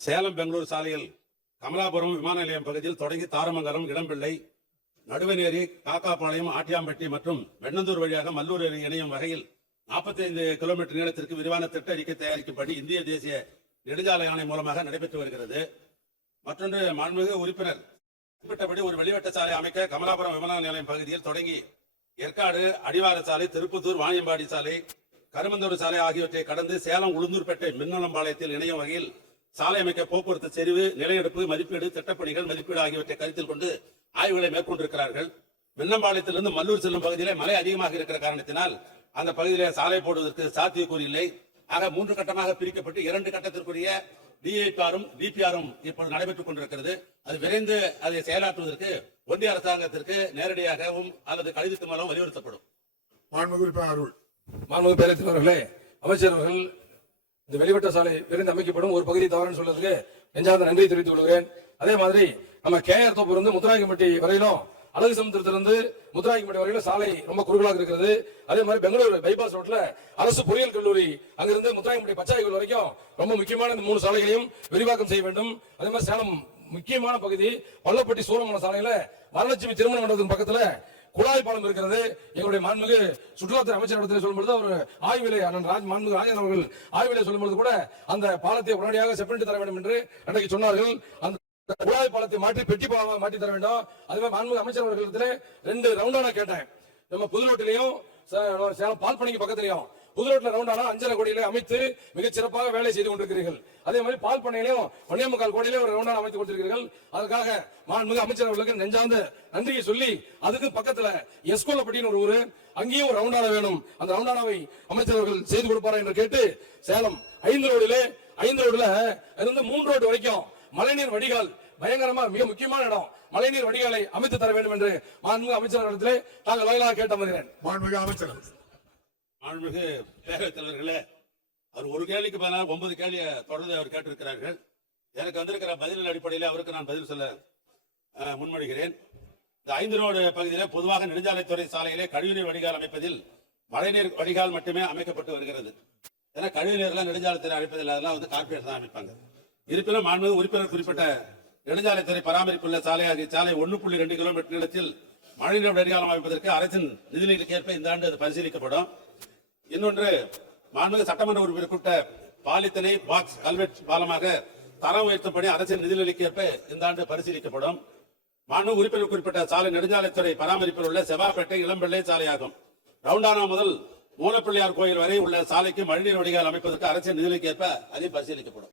சேலம் பெங்களூர் சாலையில் கமலாபுரம் விமான நிலையம் பகுதியில் தொடங்கி தாரமங்கலம், இளம்பிள்ளை, நடுவநேரி, காக்காபாளையம், ஆட்டியாம்பட்டி மற்றும் வெண்ணந்தூர் வழியாக மல்லூர் இணையும் வகையில் 45 கிலோமீட்டர் நீளத்திற்கு விரிவான திட்ட அறிக்கை தயாரிக்கும்படி இந்திய தேசிய நெடுஞ்சாலை ஆணையம் மூலமாக நடைபெற்று வருகிறது. மற்றொன்று, மாண்புமிகு உறுப்பினர் குறிப்பிட்டபடி ஒரு வெளிவட்ட சாலை அமைக்க கமலாபுரம் விமான நிலையம் பகுதியில் தொடங்கி ஏற்காடு அடிவார சாலை, திருப்பத்தூர் வாணியம்பாடி சாலை, கருமந்தூர் சாலை ஆகியவற்றை கடந்து சேலம் உளுந்தூர்பேட்டை மின்னலம்பாளையத்தில் இணையும் வகையில் சாலை அமைக்க போக்குவரத்து செறிவு, நிலையெடுப்பு, மதிப்பீடு, திட்டப்பணிகள், மதிப்பீடு ஆகியவற்றை கருத்தில் கொண்டு ஆய்வுகளை மேற்கொண்டிருக்கிறார்கள். மின்னம்பாளையத்திலிருந்து மல்லூர் செல்லும் பகுதியிலே மழை அதிகமாக இருக்கிற காரணத்தினால் அந்த பகுதியிலே சாலை போடுவதற்கு சாத்தியக்கூறு இல்லை. ஆக 3 கட்டமாக பிரிக்கப்பட்டு 2 கட்டத்திற்குரிய டிஐபிஆரும் டிபிஆரும் இப்போது நடைபெற்றுக் கொண்டிருக்கிறது. அது விரைந்து அதை செயலாற்றுவதற்கு ஒன்றிய அரசாங்கத்திற்கு நேரடியாகவும் அல்லது கடிதத்தின் மூலம் வலியுறுத்தப்படும். மாண்புமிகு பேரவைத் அவர்களே, அமைச்சர் அவர்கள் இந்த வெளிவட்ட சாலை விரைந்து அமைக்கப்படும் ஒரு பகுதி தவறுன்னு சொல்றதுக்கு நெஞ்சார்ந்த நன்றி தெரிவித்துக் கொள்கிறேன். அதே மாதிரி நம்ம கேஆர் தோப்பு இருந்து முத்துராயக்கம்பட்டி வரையிலும், அழகு சமுத்திரத்திலிருந்து முத்துராயக்கம்பட்டி வரையிலும் சாலை ரொம்ப குறுகலாக இருக்கிறது. அதே மாதிரி பெங்களூரு பைபாஸ் ரோட்ல அரசு பொறியியல் கல்லூரி அங்கிருந்து முத்துராயக்கம்பட்டி பச்சாய்கள் வரைக்கும் ரொம்ப முக்கியமான இந்த 3 சாலைகளையும் விரிவாக்கம் செய்ய வேண்டும். அதே மாதிரி சேலம் முக்கியமான பகுதி பள்ளப்பட்டி சூரமங்கலம் சாலையில வரலட்சுமி திருமண மண்டபத்தின் பக்கத்துல குழாய் பாலம் இருக்கிறது. எங்களுடைய மாண்புமிகு சுற்றுலாத்துறை அமைச்சர் சொல்லும்போது அவர் ஆய்விலே மாண்புமிகு ராஜன் அவர்கள் ஆய்விலே சொல்லும்போது கூட அந்த பாலத்தை உடனடியாக செப்பனிட்டு தர வேண்டும் என்று அன்றைக்கு சொன்னார்கள். அந்த குழாய் பாலத்தை மாற்றி பெட்டி பாலமாக மாற்றி தர வேண்டும். அதுவே மாண்புமிகு அமைச்சர் அவர்களிடத்தில் 2 ரவுண்டான கேட்டேன். நம்ம புதுரோட்டிலையும் பால்பனைக்கு பக்கத்திலையும் புதுரோட்டில் ரவுண்டானா 5.5 கோடியிலே அமைத்து மிகச் சிறப்பாக வேலை செய்து கொண்டிருக்கிறீர்கள். அதே மாதிரி பால் பண்ணையிலையும் 1.25 கோடியிலே ஒரு ரவுண்டான அமைத்து கொடுத்திருக்கிறீர்கள். அதுக்காக மாண்புமிகு அமைச்சர் அவர்களுக்கு நெஞ்சார்ந்த நன்றியை சொல்லி, அதுக்கு பக்கத்துல எஸ்கோலப்பட்டின்னு ஒரு ஊரு, அங்கேயும் ஒரு ரவுண்டான வேணும். அந்த ரவுண்டானாவை அமைச்சர் அவர்கள் செய்து கொடுப்பாரா என்று கேட்டு, சேலம் 5 ரோடுல இருந்து 3 ரோடு வரைக்கும் மழைநீர் வடிகால் பயங்கரமா மிக முக்கியமான இடம், மழைநீர் வடிகாலை அமைத்து தர வேண்டும் என்று மாண்புமிகு அமைச்சர் அவர்களிடத்திலே தாங்கள் வயலாக கேட்டு அமர்கிறேன். மாண்புமிகு அமைச்சர், மாண்புமிகு பேரவைத் தலைவர்களே, அவர் ஒரு கேள்விக்கு பதிலாக 9 கேள்வியை தொடர்ந்து அவர் கேட்டிருக்கிறார்கள். எனக்கு வந்திருக்கிற பதிலின் அடிப்படையில் அவருக்கு நான் பதில் சொல்ல முன்மொழிகிறேன். இந்த 5 ரோடு பகுதியில் பொதுவாக நெடுஞ்சாலைத்துறை சாலையிலே கழிவுநீர் வடிகால் அமைப்பதில் மழைநீர் வடிகால் மட்டுமே அமைக்கப்பட்டு வருகிறது. ஏன்னா கழிவுநீர்லாம் நெடுஞ்சாலைத்துறை அமைப்பதில் அதெல்லாம் கார்பரேட் தான் அமைப்பாங்க. இருப்பினும் மாண்புமிகு உறுப்பினர் குறிப்பிட்ட நெடுஞ்சாலைத்துறை பராமரிப்புள்ள சாலையாகிய சாலை 1.2 கிலோமீட்டர் நீளத்தில் மழைநீர் வடிகால் அமைப்பதற்கு அரசின் நிதிநிலைக்கு ஏற்ப இந்த ஆண்டு அது பரிசீலிக்கப்படும். இன்னொன்று, மாண்புமிகு சட்டமன்ற உறுப்பினர் குறிப்பிட்ட பாலித்தனை பாக்ஸ் கல்வெட் பாலமாக தரம் உயர்த்தப்படி அரசின் நிதிநிலைக்கு ஏற்ப இந்த ஆண்டு பரிசீலிக்கப்படும். மாண்புமிகு உறுப்பினர் குறிப்பிட்ட சாலை நெடுஞ்சாலைத்துறை பராமரிப்பில் உள்ள செவ்வாப்பேட்டை இளம்பிள்ளை சாலையாகும். ரவுண்டானா முதல் மூலப்பிள்ளையார் கோயில் வரை உள்ள சாலைக்கு மழைநீர் வடிகால் அமைப்பதற்கு அரசின் நிதிநிலைக்கு ஏற்ப அதை பரிசீலிக்கப்படும்.